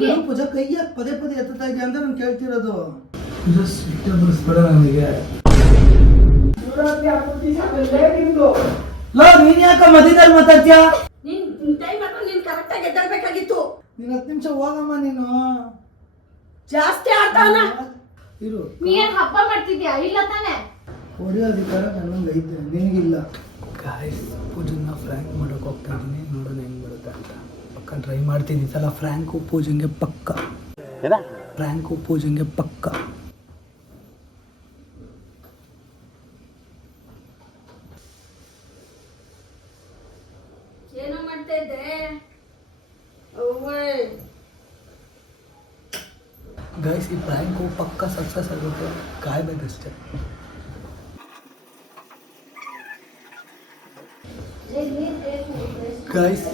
ಬಿಡು ಪೂಜಾ, ಕೈ ಯಾಕೆ ಪದೇ ಪದೇ ಎತ್ತಾ ಇದೆಯಾ ಅಂತ ನಾನು ಕೇಳ್ತಿರೋದು. ಪೂಜಾ ಸಿಟ್ಟೆ ಬರಿಸ್ಬೇಡ ನನಗೆ. ಲೋ, ನೀನ್ ಯಾಕ ಮಧ್ಯದಲ್ಲಿ ಮಾತಾಡ್ತೀಯಾ? ನೀನ್ ಟೈಮ್ ಹಾಕೊಂಡು ನೀನ್ ಕರೆಕ್ಟ್ ಆಗಿ ಎದ್ದೇಳ್ಬೇಕಾಗಿತ್ತು. ನೀನ್ 10 ನಿಮಿಷ ಹೋಗಮ್ಮ. ನೀನು ಜಾಸ್ತಿ ಆಡ್ತಾವನ. ಇರು, ನೀನ್ ಹಬ್ಬ ಮಾಡ್ತಿದ್ಯಾ? ಇಲ್ಲ ತಾನೆ? ಹೊಡಿಯೋ ಅಧಿಕಾರ ನನ್ನಂಗೆ ಐತೆ, ನಿನಗಿಲ್ಲ. ಗಾಯ್ಸ್, ಪೂಜನ್ನ ಫ್ರ್ಯಾಂಕ್ ಮಾಡೋಕೆ ಹೋಗ್ತಾ ಇದ್ದೀನಿ. ನೋಡೋಣ ಹೆಂಗ್ ಬರುತ್ತೆ ಅಂತ. ಪಕ್ಕ ಟ್ರೈ ಮಾಡ್ತೀನಿ ಈ ಸಲ. ಫ್ರ್ಯಾಂಕು ಪೂಜಂಗೆ ಪಕ್ಕ. ಫ್ರ್ಯಾಂಕು ಪೂಜಂಗೆ ಪಕ್ಕ. ಏನೋ ಮಾಡ್ತಾ ಇದ್ದೆ? ಗೈಸ್, ಈ ಫ್ರ್ಯಾಂಕು ಪಕ್ಕ ಸಕ್ಸಸ್ ಆಗುತ್ತೆ, ಕಾಯ್ಬೇಕಷ್ಟೇ. ಗೈಸ್,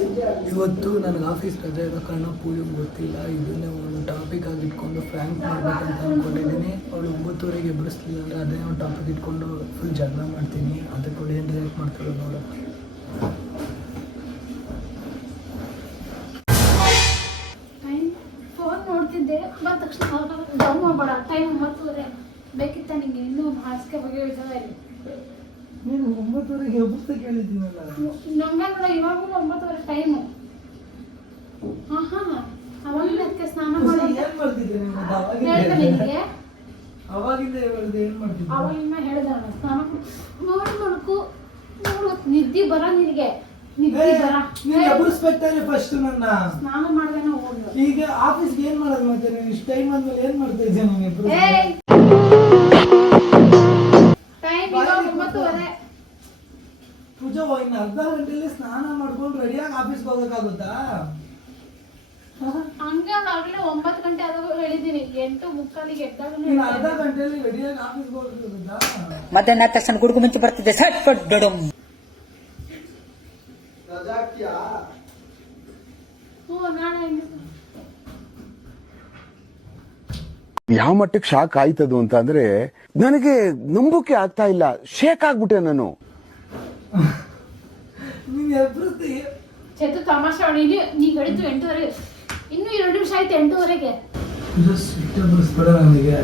ಇವತ್ತು ನನಗೆ ಆಫೀಸ್ ರಜೆ ಇರೋ ಕಾರಣ ಪೂಜೆಗೆ ಗೊತ್ತಿಲ್ಲ. ಇದನ್ನೇ ಒಂದು ಟಾಪಿಕ್ ಆಗಿ ಇಟ್ಕೊಂಡು ಫ್ರ್ಯಾಂಕ್ ಮಾಡ್ಬೇಕಂತ ಅಂದ್ಕೊಂಡಿದ್ದೀನಿ. ಅವಳು 9:30ಗೆ ಎಬ್ಬರಿಸ್ಲಿಲ್ಲ ಅಂದರೆ ಅದೇ ಒಂದು ಟಾಪಿಕ್ ಇಟ್ಕೊಂಡು ಫುಲ್ ಜಗಳ ಮಾಡ್ತೀನಿ. ಅದಕ್ಕೆ ಕೂಡ ಏನು ರಿಯಾಕ್ಟ್ ಮಾಡ್ತಾರೋ ನೋಡೋಣ. ಫೋನ್ ನೋಡ್ತಿದ್ದೆ, ಬಂದ ತಕ್ಷಣ ಡೌನ್ ಮಾಡಬೇಡ. ಟೈಮ್ 9:30 ಬೇಕಿತ್ತ ನಿಂಗೆ? ಇನ್ನೂ ಹಾಸಿಗೆ ಬಗ್ಗೆ ಇದ್ದಾವೆ. ನೀನು 9:30ಗೆ ಎಬ್ಬರಿಸ್ತಾ ಕೇಳಿದ್ದೀನಲ್ಲ. ನಮ್ಗಲ್ಲ, ಇವಾಗೂ 9:30 ಟೈಮು. ಅವಾಗಿಂದ ಅದಕ್ಕೆ ಸ್ನಾನ ಮಾಡಿ ಏನು ಮಾಡ್ತಿದ್ದೆ ನೀನು? ಹೇಳ್ದೆ ನಿನಗೆ. ಅವಾಗಿಂದ ಹೇಳ್ದೆ, ಏನು ಮಾಡ್ತಿದ್ದೆ? ಅವಾಗಿಂದ ಹೇಳ್ದೆ ಸ್ನಾನ ನೋಡಿ ಮಲ್ಕು. ನೋಡು, ನಿದ್ದೆ ಬರ ನಿನಗೆ. ನಿದ್ದೆ ಬರ. ನೀನು ಎಬ್ಬರಿಸ್ಬೇಕಾದ್ರೆ ಫಸ್ಟ್ ನನ್ನ ಸ್ನಾನ ಮಾಡ್ದೇನ ಹೋಗ್ಲು. ಈಗ ಆಫೀಸ್ಗೆ ಏನ್ ಮಾಡೋದು ಮತ್ತೆ? ನೀನು ಇಷ್ಟು ಟೈಮ್ ಆದ್ಮೇಲೆ ಏನ್ ಮಾಡ್ತಾ ಇದ್ದೀಯ ನೀನು? ಟೈಮ್ ಇವಾಗ 9:30. ಪೂಜಾ, ಇನ್ನು ಅರ್ಧ ಗಂಟೆಯಲ್ಲಿ ಸ್ನಾನ ಮಾಡ್ಕೊಂಡು ರೆಡಿಯಾಗಿ ಆಫೀಸ್ಗೆ ಹೋಗಕ್ಕಾಗುತ್ತಾ? ಹಂಗಲ್ಲ, ಆಗಲೇ 9 ಗಂಟೆ ಆದಾಗ ಹೇಳಿದ್ದೀನಿ. 8:45ಗೆ ಎದ್ದಾಗ ನೀನು ಅರ್ಧ ಗಂಟೆಯಲ್ಲಿ ರೆಡಿಯಾಗಿ ಆಫೀಸ್ಗೆ ಹೋಗಕ್ಕಾಗುತ್ತಾ? ಮಧ್ಯಾಹ್ನ ತಕ್ಷಣ ಗುಡುಗು ಮುಂಚೆ ಬರ್ತಿದ್ದೆ. ಸಟ್ ಪಟ್ ಡೊಡಮ್. ರಜಾಕ್ಯಾ? ನಾಳೆ ಯಾವ ಮಟ್ಟಕ್ಕೆ ಶಾಕ್ ಆಯ್ತದು ಅಂತ ಅಂದ್ರೆ ನನಗೆ ನಂಬೋಕೆ ಆಗ್ತಾ ಇಲ್ಲ. ಶೇಕ್ ಆಗ್ಬಿಟ್ಟೆ ನಾನು. ನೀನು ಎಬ್ಬರಿಸ್ತಿ ಚೇತು ತಮಾಷೆ ಮಾಡಿ. ನೀ ಹೇಳಿದ್ದು 8:30. ಇನ್ನೂ 2 ನಿಮಿಷ ಆಯ್ತು 8:30ಗೆ. ಸಿಟ್ಟು ಬರಿಸ್ಬೇಡ ನನಗೆ.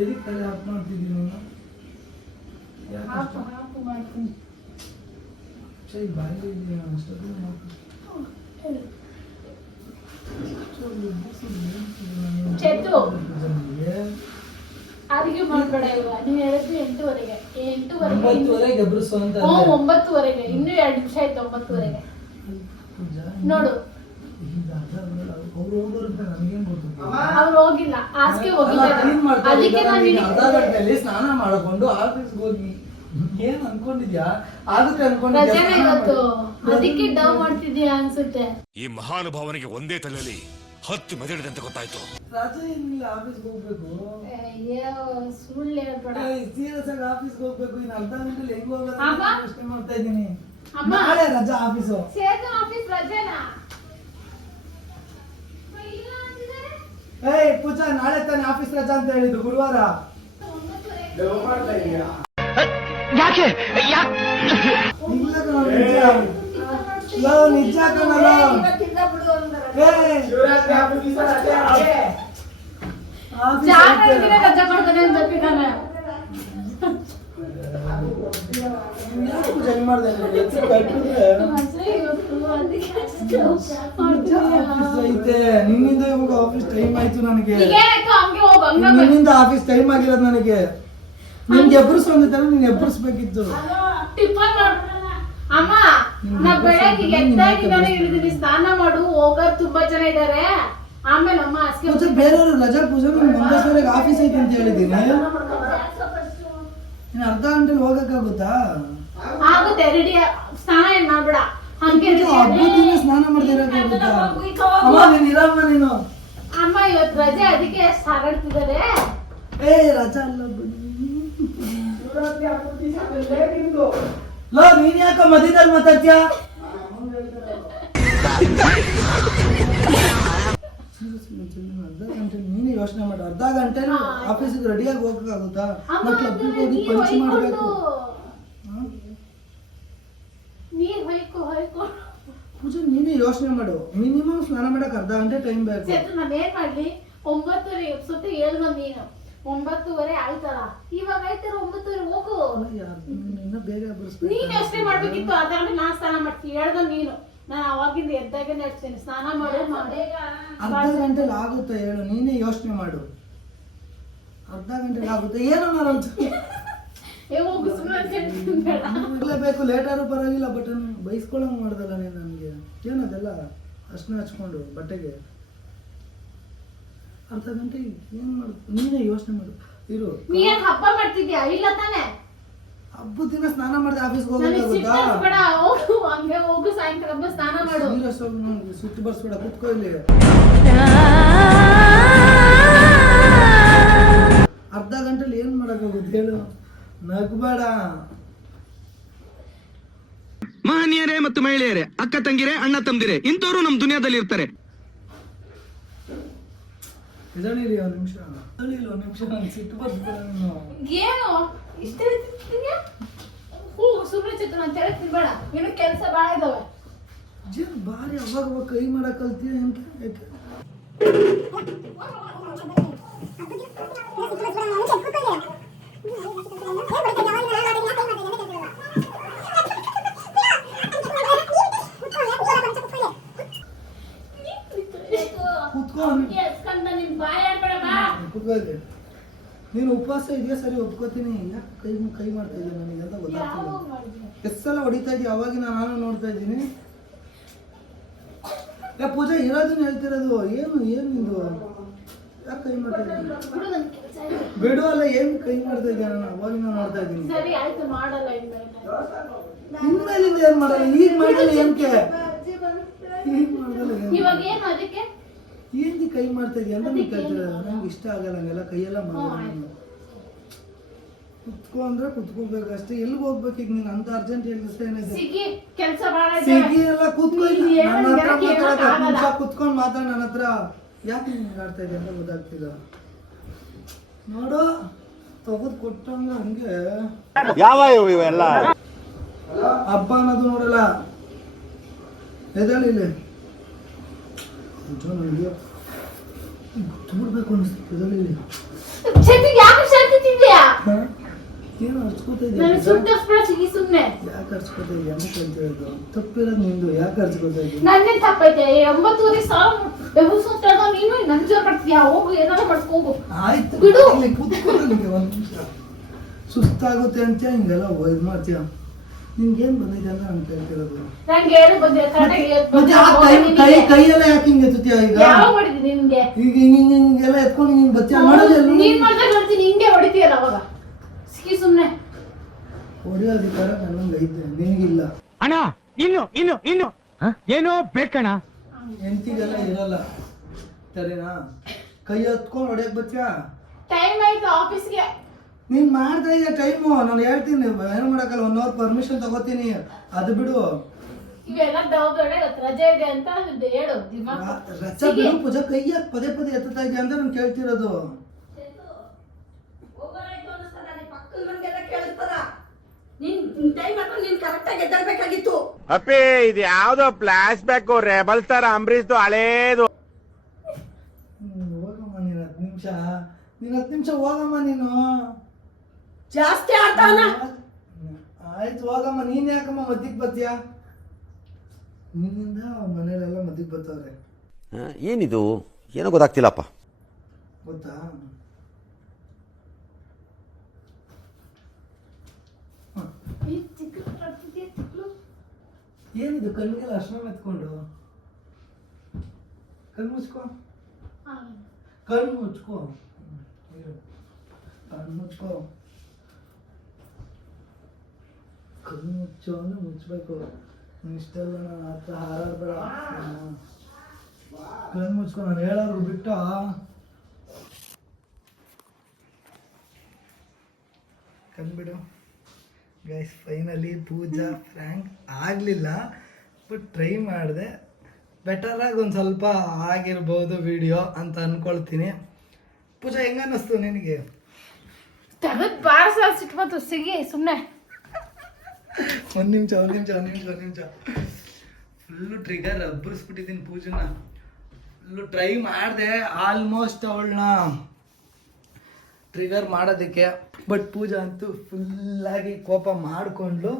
ಎದಕ್ಕೆ ತಲೆ ಆಫ್ ಮಾಡ್ತಿದ್ದೀನಿ ನೀನು? ಹಾಕು ಮಾಡ್ತೀನಿ. ಬಾಯಿ ಚೇತು, ಅಡಿಗೆ ಮಾಡ್ಬೇಡ. ಇವಾಗ ನೀನ್ ಹೇಳಿದ್ದು 8:30ಗೆ. 9:30ಗೆ ಎಬ್ಬರಿಸು ಅಂತ. 9:30ಗೆ. ಇನ್ನೂ 2 ನಿಮಿಷ ಆಯ್ತು 9:30ಗೆ. ನೋಡು, ಅವ್ರು ಹೋಗಿಲ್ಲ, ಹಾಸಿಗೆ ಹೋಗಿಲ್ಲ. ಅದಕ್ಕೆ ನಾನು ಸ್ನಾನ ಮಾಡಿಕೊಂಡು ಆಫೀಸ್ಗೆ ಹೋಗಿ ಏನ್ ಅನ್ಕೊಂಡಿದ್ಯಾ? ಅದಕ್ಕೆ ರಜೆನ ಇವತ್ತು, ಅದಕ್ಕೆ ಡವ್ ಮಾಡ್ತಿದ್ಯಾ ಅನ್ಸುತ್ತೆ. ಈ ಮಹಾನುಭಾವನಿಗೆ ಒಂದೇ ತಲೆಯಲ್ಲಿ 10 ಮೆದಳಿದೆ ಅಂತ ಗೊತ್ತಾಯ್ತು. ರಜೆ ಏನಿಲ್ಲ, ಆಫೀಸ್ಗೆ ಹೋಗ್ಬೇಕು. ಅಯ್ಯೋ, ಸುಳ್ಳು ಹೇಳ್ಬೇಡ. ಸೀರಿಯಸ್ ಆಗಿ ಆಫೀಸ್ಗೆ ಹೋಗ್ಬೇಕು. ಇನ್ನು ಅರ್ಧ ಗಂಟೆಲಿ ಹೆಂಗ್ ಹೋಗೋದು ಅಮ್ಮ? ಯೋಚನೆ ಮಾಡ್ತಾ ಇದ್ದೀನಿ. ಅಮ್ಮ, ನಾಳೆ ರಜಾ ಆಫೀಸು. ಸೇತು ಆಫೀಸ್ ರಜೆನಾ? ಏಯ್ ಪೂಜಾ, ನಾಳೆ ತಾನೇ ಆಫೀಸ್ ರಜಾ ಅಂತ ಹೇಳಿದ್ದು, ಗುರುವಾರ. ಯಾಕೆ? ಇಲ್ಲ ಕಣೋ, ನಿಜ ಕಣೋ. ರಜೆ ಮಾಡ್ತಾನೆ ಅಂತ ಹೇಳ್ತಿದ್ದಾನೆ. ಪೂಜಾ ಹೆಂಗ್ ಮಾಡ್ದೆ? ಐತೆ ನಿನ್ನಿಂದ ಇವಾಗ ಆಫೀಸ್ ಟೈಮ್ ಆಯ್ತು ನನಗೆ. ನಿನ್ನಿಂದ ಆಫೀಸ್ ಟೈಮ್ ಆಗಿರೋದು ನನಗೆ. ನಿನ್ಗೆ ಎಬ್ಬರಿಸು ಅಂದಿದ್ದಾನೆ, ನೀನ್ ಎಬ್ಬರಿಸ್ಬೇಕಿತ್ತು. ಅಮ್ಮ, ನಾ ಬೆಳಗ್ಗೆ ಎದ್ದಾಗಿದ್ದಾನೆ ಹೇಳಿದೀನಿ ಸ್ನಾನ ಮಾಡು, ಹೋಗೋರು ತುಂಬಾ ಜನ ಇದಾರೆ. ಆಮೇಲೆ ಅಮ್ಮ ಪೂಜಾ, ಬೇರೆಯವರು ರಜಾ ಪೂಜಾ, ಮುಂಬೈವರೆಗೆ ಆಫೀಸ್ ಐತೆ ಅಂತ ಹೇಳಿದೀನಿ. ಇನ್ನು ಅರ್ಧ ಗಂಟೆಲಿ ಹೋಗಕ್ಕಾಗುತ್ತಾ? ಆಗುತ್ತೆ. ರೆಡಿ ಸ್ನಾನ ಏನ್ ಮಾಡ್ಬೇಡ. ಹಂಗೆ ಹಬ್ಬದ ಸ್ನಾನ ಮಾಡ್ದಿರಕ್ಕಾಗುತ್ತಾ? ಅಮ್ಮ ನೀನ್ ಇರಮ್ಮ ನೀನು. ಅಮ್ಮ ಇವತ್ತು ರಜೆ, ಅದಕ್ಕೆ ಸಾಗಾಡ್ತಿದ್ದಾರೆ. ಏ ರಜಾ ಅಲ್ಲ, ಲೋ, ನೀನ್ ಯಾಕ ಮಧ್ಯದಲ್ಲಿ ಮಾತಾಡ್ತೀಯಾ? ಅರ್ಧ ಗಂಟೆ ನೀನು ಯೋಚನೆ ಮಾಡು. ಅರ್ಧ ಗಂಟೆ ಆಫೀಸಿಗೆ ರೆಡಿಯಾಗಿ ಹೋಗಕ್ಕಾಗುತ್ತಾ? ನಾವು ಕ್ಲಬ್ಗೆ ಹೋಗಿ ಪಂಚ್ ಮಾಡ್ಬೇಕು. ನೀರ್ ಹೊಯ್ಕೊ. ಪೂಜೆ ನೀನೇ ಯೋಚನೆ ಮಾಡು, ಮಿನಿಮಮ್ ಸ್ನಾನ ಮಾಡಕ್ ಅರ್ಧ ಗಂಟೆ ಟೈಮ್ ಬೇಕು. ಸೇತು ನಾನು ಏನ್ ಮಾಡ್ಲಿ? 9:30 ಸುತ್ತ ಹೇಳ್ದ ನೀನು 9:30 ಆಯ್ತಲ್ಲ, ಇವಾಗ ಆಯ್ತಾರ 9:30 ಹೋಗು. ಇನ್ನ ಬೇಗ ಬರ್ಸ್ಬೇಕು. ನೀನ್ ಯೋಚನೆ ಮಾಡ್ಬೇಕಿತ್ತು, ಅದಾದ್ರೆ ನಾನ್ ಸ್ನಾನ ಮಾಡ್ತೀನಿ ಹೇಳ್ದ ನೀನು. ನಾನು ಅವಾಗಿಂದ ಎದ್ದಾಗ ನಡ್ತೀನಿ ಸ್ನಾನ ಮಾಡಿ ಅರ್ಧ ಗಂಟೆಲಿ ಆಗುತ್ತೆ ಹೇಳು, ನೀನೇ ಯೋಚನೆ ಮಾಡು. ಅರ್ಧ ಗಂಟೆಲಿ ಆಗುತ್ತೆ ಏನೋ ನಾನು ಹೋಗು ಸುಮ್ಮನೆ ಬೇಕು, ಲೇಟ್ ಆದ್ರೂ ಪರವಾಗಿಲ್ಲ, ಬಟ್ ಬೈಸ್ಕೊಳಂಗ್ ಮಾಡ್ದಲ್ಲ ನೀನು ನನಗೆ. ಏನದೆಲ್ಲ ಅಷ್ಟನ್ನ ಹಚ್ಕೊಂಡು ಬಟ್ಟೆಗೆ ಅರ್ಧ ಗಂಟೆ ಏನ್ ಮಾಡು, ನೀನೇ ಯೋಚನೆ ಮಾಡು. ಇರು, ನೀ ಏನ್ ಹಬ್ಬ ಮಾಡ್ತಿದ್ಯಾ? ಇಲ್ಲ ತಾನೆ, ಹಬ್ಬದ ದಿನ ಸ್ನಾನ ಮಾಡಿದೆ ಆಫೀಸ್ಗೆ ನನಗೆ ಹೋಗ್ಬೇಕಾಗುತ್ತಾ? ಸಿಟ್ಟು ಬರ್ಸ್ಬೇಡ, ಹೋಗು ಹಂಗೆ ಹೋಗು, ಸಾಯಂಕಾಲ ಹಬ್ಬ ಸ್ನಾನ ಮಾಡು. ಸುಟ್ಟು ಬರ್ಸ್ಬೇಡ, ಕುತ್ಕೋ ಇಲ್ಲಿ. ಅರ್ಧ ಗಂಟೆಲಿ ಏನ್ ಮಾಡಕ್ಕಾಗುತ್ತೆ ಹೇಳು, ನಗ್ಬೇಡ. ಮಹನೀಯರೇ ಮತ್ತು ಮಹಿಳೆಯರೇ, ಅಕ್ಕ ತಂಗಿರೇ, ಅಣ್ಣ ತಮ್ಮದಿರೇ, ಇಂಥವ್ರು ನಮ್ ದುನಿಯಾದಲ್ಲಿ ಇರ್ತಾರೆ. ಇದಳಿರಿ ಒಂದ್ ನಿಮಿಷ, ಒಂದ್ ನಿಮಿಷ, ನಂಗೆ ಸಿಟ್ಟು ಬರ್ಸ್ಬೇಡ ನೀನು. ಏನು ಇಷ್ಟ ಹೋಗು ಸುಮ್ಮನೆ ಚಿತ್ರ ಅಂತ ಹೇಳ್ತೀನಿ ಬೇಡ, ಇನ್ನು ಕೆಲಸ ಬಾಳ ಇದಾವೆ. ಜನ್ ಬಾರಿ ಅವಾಗ ಕೈ ಮಾಡಕ್ ಕಲ್ತೀಯ ಏನ್ಕೆ? ಯಾಕೆ? ಕುತ್ಕೋ ನಿನ್ ಬಾಯ್ ಆಡ್ಬೇಡ ಬಾ. ಕುತ್ಕೋ ಇಲ್ಲಿ. ನೀನು ಉಪವಾಸ ಇದೆಯಾ ಸರಿ ಒಪ್ಕೋತೀನಿ. ಯಾಕೆ ಕೈ ಮಾಡ್ತಾ ಇದೀಯ ನನಗೆ ಅಂತ ಗೊತ್ತಾಗ್ತಿಲ್ಲ. ಯಾವಾಗ ಮಾಡಿದ್ವಿ? ಎಷ್ಟು ಸಲ ಹೊಡಿತಾ ಇದೀಯ, ಅವಾಗಿನ ನಾನು ನೋಡ್ತಾ ಇದ್ದೀನಿ. ಯಾ ಪೂಜಾ ಇರೋದನ್ನ ಹೇಳ್ತಿರೋದು, ಏನು ನಿಂದು? ಯಾಕೆ ಕೈ ಮಾಡ್ತಾ ಇದ್ದೀನಿ? ಬಿಡು, ನನ್ ಕೆಲ್ಸ ಇದೆ. ಬಿಡು ಅಲ್ಲ, ಏನ್ ಕೈ ಮಾಡ್ತಾ ಇದೀಯ? ನಾನು ಅವಾಗಿನ ನೋಡ್ತಾ ಇದ್ದೀನಿ. ಸರಿ ಆಯ್ತು, ಮಾಡಲ್ಲ ಇನ್ಮೇಲೆ. ಇನ್ಮೇಲಿಂದ ಏನ್ ಮಾಡಲ್ಲ, ಈಗ ಮಾಡಲ್ಲ ಏನಕ್ಕೆ? ಈಗ ಮಾಡಲ್ಲ ಇವಾಗ ಏನು ಅದಕ್ಕೆ? ಏನ್ ಕೈ ಮಾಡ್ತಾ ಇದೀಯ ಅಂತ ನೀನ್ ಕೇಳ್ತಿರೋದು. ನಂಗೆ ಇಷ್ಟ ಆಗಲ್ಲ ಹಂಗೆಲ್ಲ ಕೈಯೆಲ್ಲ ಮಾಡಲ್ಲ ನೀನು. ಕುತ್ಕೋ ಅಂದ್ರೆ ಕುತ್ಕೋಬೇಕು ಅಷ್ಟೇ. ಎಲ್ಲಿಗೆ ಹೋಗ್ಬೇಕು ಈಗ ನೀನು? ಅಂತ ಅರ್ಜೆಂಟ್ ಕೆಲಸ ಏನಿದೆ? ಸಿಗಿ, ಕೆಲ್ಸ ಬಾಳ ಇದೆ. ಸಿಗಿ ಎಲ್ಲ ಕೂತ್ಕೋ ಇಲ್ಲಿ. ನೀನ್ ನನ್ನ ಹತ್ರ ಹೇಳೋದ್ ಮಾತಾಡಕ್ಕೆ ಕೇಳೋಕ್ ಹತ್ತು ನಿಮಿಷ ಆಗಲ್ಲ. ಕುತ್ಕೊಂಡು ಮಾತಾಡ ನನ್ನ ಹತ್ರ. ಯಾಕೆ ಹಿಂಗೆ ಆಡ್ತಾ ಇದೆಯಾ ಅಂತ ಗೊತ್ತಾಗ್ತಿಲ್ಲ. ನೋಡು, ತಗದ್ ಕೊಟ್ಟಂಗ ಹಂಗೆ ಯಾವ ಇವೆಲ್ಲ ಹಬ್ಬ ಅನ್ನೋದು ನೋಡಲ್ಲ. ಎದಳಿ ಇಲ್ಲಿ ನನಗೆ ಬಿಡ್ಬೇಕು ಅನಿಸ್ತು. ಎದಳಿ ಇಲ್ಲಿ. ಚೆತ್ತಿಗೆ ಯಾಕೆ ಶಾಂತಿದ್ಯಾ? ಏನು ಹರ್ಚ್ಕೋತಾ ನಾನು ಇದೆಯಾ? ಸುಟ್ಟಸ್ಬಿಡ ಸಿಗಿ ಸುಮ್ನೆ. ಯಾಕೆ ಹರ್ಚ್ಕೋತಾ ಇದೆಯಾ ಅಂತ ಕೇಳ್ತಿರೋದು. ತಪ್ಪಿರೋದು ನಿಂದು. ಯಾಕೆ ಹರ್ಚ್ಕೋತಾ ಇದೆಯಾ? ನನ್ನೇನ್ ತಪ್ಪೈತೆ? 9:30 ಬೆಹುಸುತ್ತ ನೀನು ನನ್ ಜೋರ್ ಮಾಡ್ತೀಯಾ? ಹೋಗು, ಏನಾದ್ರು ಮಾಡ್ಕೊ ಹೋಗು. ಆಯ್ತು ಬಿಡು. ಇಲ್ಲಿ ಕೂತ್ಕೊಳ್ಳೋ ನಿಂಗೆ ಒಂದ್ ನಿಮಿಷ. ಸುಸ್ತಾಗುತ್ತೆ ಅಂತ ಹಿಂಗೆಲ್ಲ ಇದು ಮಾಡ್ತೀಯ. ನಿನ್ಗೇನ್ ಬಂದಿದೆ ಅಂತ ನಾನು ಕೇಳ್ತಿರೋದು. ನಂಗೆ ಏನು ಬಂದಿಲ್ಲ, ಕರೆಕ್ಟಾಗಿ ಮತ್ತೆ ಆ ಕೈಯೆಲ್ಲ ಯಾಕೆ ಹಿಂಗೆ ಎತ್ತುತ್ತೀಯ ಈಗ? ಯಾವ ಮಾಡಿದೀನಿ ನಿನ್ಗೆ? ಈಗ ಹಿಂಗೆಲ್ಲ ಎತ್ಕೊಂಡು ಹಿಂಗೆ ಬತ್ತೀಯ ನೋಡೋದಿಲ್ಲ. ನೀನ್ ಮಾಡ್ದಾಗ ನೋಡ್ತೀನಿ, ಹಿಂಗೆ ಹೊಡಿತೀಯಲ್ಲ ಅವಾಗ. ಸಿಗಿ ಸುಮ್ನೆ. ಹೊಡೆಯೋದಿಕ್ಕಾರ ನನ್ನಂಗೆ ಐತೆ, ನಿನಗಿಲ್ಲ. ಅಣ್ಣ ಇನ್ನು ಏನೋ ಬೇಕಣ್ಣ. ಹೆಂಡತಿಗೆಲ್ಲ ಇರಲ್ಲ ಸರಿನಾ? ಕೈ ಹತ್ಕೊಂಡು ಹೊಡೆಯಕ್ ಬತ್ತೀಯ? ಟೈಮ್ ಆಯ್ತು ಆಫೀಸ್ಗೆ. ನೀನ್ ಮಾಡ್ತಾ ಇದೆಯಾ ಟೈಮು? ನಾನು ಹೇಳ್ತೀನಿ, ಏನು ಮಾಡಕ್ಕಲ್ಲ, 1 ಅವರ್ ಪರ್ಮಿಷನ್ ತಗೋತೀನಿ. ಅದು ಬಿಡು. ಇವೆಲ್ಲ ದೌದೊಡೆ ರಜೆ ಇದೆ ಅಂತ ಹೇಳು. ರಜಾ ಬಿಡು ಪೂಜಾ. ಕೈ ಯಾಕೆ ಪದೇ ಎತ್ತುತ್ತಾ ಇದೆಯಾ ಅಂತ ನಾನು ಕೇಳ್ತಿರೋದು. ಹೋಗೋರಾಯ್ತು ಅನ್ನಿಸ್ತದ, ನೀನ್ ಪಕ್ಕದ ಮಂದಿಗೆಲ್ಲ ಕೇಳಿಸ್ತದ. ನೀನ್ ಟೈಮ್ ಹಾಕೊಂಡು ನೀನ್ ಕರೆಕ್ಟಾಗಿ ಎದ್ದೇಳ್ಬೇಕಾಗಿತ್ತು. ಅಪ್ಪಿ ಇದು ಯಾವ್ದೋ ಫ್ಲಾಶ್ ಬ್ಯಾಕ್ ರೆಬಲ್ ಸ್ಟಾರ್ ಅಂಬರೀಶ್ದು ಹಳೇದು. ಹೋಗಮ್ಮ ನೀನ್ 10 ನಿಮಿಷ ಹೋಗಮ್ಮ ನೀನು. ಜಾಸ್ತಿ ಆಡ್ತಾವನ. ಆಯ್ತು ಹೋಗಮ್ಮ. ನೀನ್ ಯಾಕಮ್ಮ ಮದ್ದಿಗೆ ಬರ್ತೀಯಾ? ನಿನ್ನಿಂದ ಮನೇಲೆಲ್ಲ ಮದ್ದಿಗೆ ಬರ್ತಾವ್ರೆ. ಏನಿದು ಏನೋ ಗೊತ್ತಾಗ್ತಿಲ್ಲಪ್ಪ. ಗೊತ್ತಾ? ಏನಿದು ಕಣ್ಣಿಗೆಲ್ಲ ಅರ್ಶನ ಮೆತ್ಕೊಂಡು? ಕಣ್ಣು ಮುಚ್ಕೋ. ಕಣ್ಣು ಮುಚ್ಕೋ. ಕಣ್ಣು ಮುಚ್ಕೋ. ಕಣ್ಣು ಮುಚ್ಚೋ ಅಂದ್ರೆ ಮುಚ್ಚಬೇಕು. ಇಷ್ಟೆಲ್ಲ ನಾನು ಹತ್ರ ಹಾರಾಡ್ಬೇಡ. ಕಣ್ಣು ಮುಚ್ಕೊ. ನಾನು ಹೇಳೋರು ಬಿಟ್ಟ. ಕಂಡ್ಬಿಡು ಗೈಸ್. ಫೈನಲಿ ಪೂಜಾ ಫ್ರ್ಯಾಂಕ್ ಆಗಲಿಲ್ಲ, ಬಟ್ ಟ್ರೈ ಮಾಡಿದೆ. ಬೆಟರಾಗಿ ಒಂದು ಸ್ವಲ್ಪ ಆಗಿರ್ಬೋದು ವಿಡಿಯೋ ಅಂತ ಅಂದ್ಕೊಳ್ತೀನಿ. ಪೂಜಾ ಹೆಂಗ ಅನ್ನಿಸ್ತು ನಿನಗೆ? ತಗದ್ ಬಾರ್ಸ ಸಿಟ್ಬಂತು. ಸಿಗಿ ಸುಮ್ನೆ. ಒಂದು ನಿಮಿಷ ಫುಲ್ ಫುಲ್ಲು ಟ್ರಿಗರ್ ಅಬ್ಬರಿಸ್ಬಿಟ್ಟಿದ್ದೀನಿ ಪೂಜನ. ಫುಲ್ಲು ಟ್ರೈ ಮಾಡಿದೆ ಆಲ್ಮೋಸ್ಟ್ ಅವಳನ್ನ ಟ್ರಿಗರ್ ಮಾಡೋದಕ್ಕೆ. ಬಟ್ ಪೂಜಾ ಅಂತೂ ಫುಲ್ಲಾಗಿ ಕೋಪ ಮಾಡಿಕೊಂಡ್ಲು.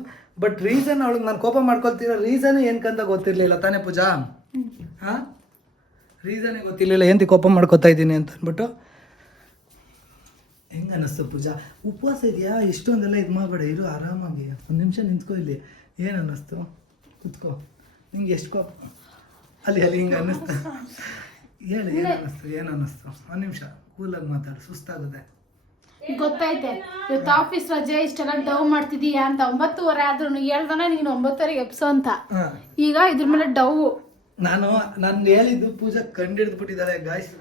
ಬಟ್ ರೀಸನ್ ಅವಳಿಗೆ ನಾನು ಕೋಪ ಮಾಡ್ಕೊಳ್ತಿರೋ ರೀಸನ್ ಏನಕ್ಕಂತ ಗೊತ್ತಿರಲಿಲ್ಲ ತಾನೇ ಪೂಜಾ? ಹಾಂ, ರೀಸನೇ ಗೊತ್ತಿರಲಿಲ್ಲ ಏನಂತ ಕೋಪ ಮಾಡ್ಕೊತಾ ಇದ್ದೀನಿ ಅಂತ ಅಂದ್ಬಿಟ್ಟು. ಹೆಂಗೆ ಅನ್ನಿಸ್ತು ಪೂಜಾ? ಉಪವಾಸ ಇದೆಯಾ? ಇಷ್ಟೊಂದೆಲ್ಲ ಇದು ಮಾಡಬೇಡ, ಇರು ಆರಾಮಾಗಿ. ಒಂದು ನಿಮಿಷ ನಿಂತ್ಕೊ ಇಲ್ಲಿ. ಏನು ಅನ್ನಿಸ್ತು? ಕುತ್ಕೋ. ನಿಂಗೆ ಎಷ್ಟು ಕೋಪ ಅಲ್ಲಿ ಹಿಂಗೆ ಅನ್ನಿಸ್ತಾ? ಹೇಳು, ಏನು ಅನ್ನಿಸ್ತು? ಒಂದು ನಿಮಿಷ ಕೂಲಾಗಿ ಮಾತಾಡು, ಸುಸ್ತಾಗುತ್ತೆ. ಗೊತ್ತೈತೆ ಇವತ್ತು ಆಫೀಸ್ ರಜೆ, ಇಷ್ಟೆಲ್ಲ ಡವ್ ಮಾಡ್ತಿದೀಯಾ ಅಂತ. 9:30 ಆದ್ರೂ ಹೇಳ್ದಾನೆ ನೀನು 9:30 ಎಪ್ಸೋ ಅಂತ. ಈಗ ಇದ್ರ ಮೇಲೆ ಡವ್ ನಾನು ಹೇಳಿದ್ದು ಪೂಜಾ ಕಂಡಿಡ್ದ್ಬಿಟ್ಟಿದ್ದಾಳೆ ಗಾಯ್ಸ್.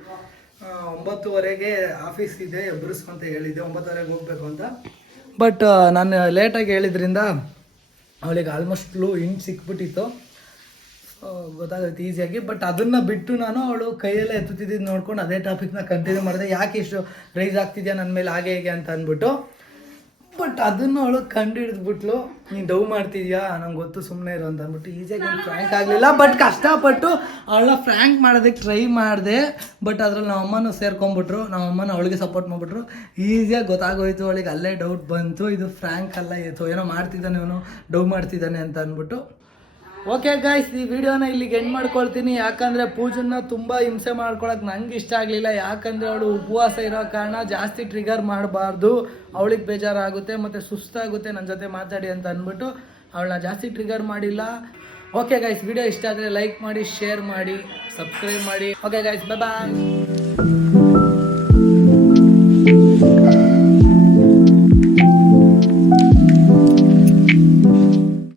9:30ಗೆ ಆಫೀಸ್ ಇದೆ ಎಬ್ರಿಸು ಅಂತ ಹೇಳಿದ್ದೆ, 9:30ಗೆ ಹೋಗ್ಬೇಕು ಅಂತ. ಬಟ್ ನಾನು ಲೇಟಾಗಿ ಹೇಳಿದ್ರಿಂದ ಅವಳಿಗೆ ಆಲ್ಮೋಸ್ಟ್ ಹಿಂಟ್ ಸಿಕ್ಬಿಟ್ಟಿತ್ತು, ಗೊತ್ತಾಗುತ್ತೆ ಈಸಿಯಾಗಿ. ಬಟ್ ಅದನ್ನು ಬಿಟ್ಟು ನಾನು ಅವಳು ಕೈಯೆಲ್ಲ ಎತ್ತುತ್ತಿದ್ದು ನೋಡ್ಕೊಂಡು ಅದೇ ಟಾಪಿಕ್ನ ಕಂಟಿನ್ಯೂ ಮಾಡಿದೆ. ಯಾಕೆ ಇಷ್ಟು ರೈಸ್ ಆಗ್ತಿದ್ಯಾ ನನ್ನ ಮೇಲೆ ಹಾಗೆ ಹೇಗೆ ಅಂತ ಅಂದ್ಬಿಟ್ಟು. ಬಟ್ ಅದನ್ನು ಅವಳು ಕಂಡಿಡಿದ್ಬಿಟ್ಲು, ನೀನು ಡವ್ ಮಾಡ್ತಿದ್ಯಾ ನಂಗೆ ಗೊತ್ತು ಸುಮ್ಮನೆ ಇರು ಅಂತ ಅಂದ್ಬಿಟ್ಟು. ಈಸಿಯಾಗಿ ನಾನು ಫ್ರ್ಯಾಂಕ್ ಆಗಲಿಲ್ಲ, ಬಟ್ ಕಷ್ಟಪಟ್ಟು ಅವಳನ್ನ ಫ್ರ್ಯಾಂಕ್ ಮಾಡೋದಕ್ಕೆ ಟ್ರೈ ಮಾಡಿದೆ. ಬಟ್ ಅದ್ರಲ್ಲಿ ನಮ್ಮ ಅಮ್ಮನೂ ಸೇರ್ಕೊಂಡ್ಬಿಟ್ರು, ನಮ್ಮ ಅಮ್ಮನ ಅವಳಿಗೆ ಸಪೋರ್ಟ್ ಮಾಡಿಬಿಟ್ರು. ಈಸಿಯಾಗಿ ಗೊತ್ತಾಗೋಯ್ತು ಅವಳಿಗೆ, ಅಲ್ಲೇ ಡೌಟ್ ಬಂತು, ಇದು ಫ್ರ್ಯಾಂಕ್ ಅಲ್ಲ, ಏನೋ ಮಾಡ್ತಿದ್ದಾನೆ ಅವನು, ಡವ್ ಮಾಡ್ತಿದ್ದಾನೆ ಅಂತ ಅಂದ್ಬಿಟ್ಟು. ಓಕೆ ಗಾಯ್ಸ್, ಈ ವಿಡಿಯೋನ ಇಲ್ಲಿಗೆ ಎಂಡ್ ಮಾಡ್ಕೊಳ್ತೀನಿ. ಯಾಕಂದರೆ ಪೂಜನ್ನ ತುಂಬ ಹಿಂಸೆ ಮಾಡ್ಕೊಳಕ್ಕೆ ನಂಗೆ ಇಷ್ಟ ಆಗಲಿಲ್ಲ. ಯಾಕಂದರೆ ಅವಳು ಉಪವಾಸ ಇರೋ ಕಾರಣ ಜಾಸ್ತಿ ಟ್ರಿಗರ್ ಮಾಡಬಾರ್ದು, ಅವಳಿಗೆ ಬೇಜಾರಾಗುತ್ತೆ ಮತ್ತು ಸುಸ್ತಾಗುತ್ತೆ ನನ್ನ ಜೊತೆ ಮಾತಾಡಿ ಅಂತ ಅಂದ್ಬಿಟ್ಟು ಅವಳನ್ನ ಜಾಸ್ತಿ ಟ್ರಿಗರ್ ಮಾಡಿಲ್ಲ. ಓಕೆ ಗಾಯ್ಸ್, ವಿಡಿಯೋ ಇಷ್ಟ ಆದರೆ ಲೈಕ್ ಮಾಡಿ, ಶೇರ್ ಮಾಡಿ, ಸಬ್ಸ್ಕ್ರೈಬ್ ಮಾಡಿ. ಓಕೆ ಗಾಯ್ಸ್, ಬಾಯ್ ಬಾಯ್.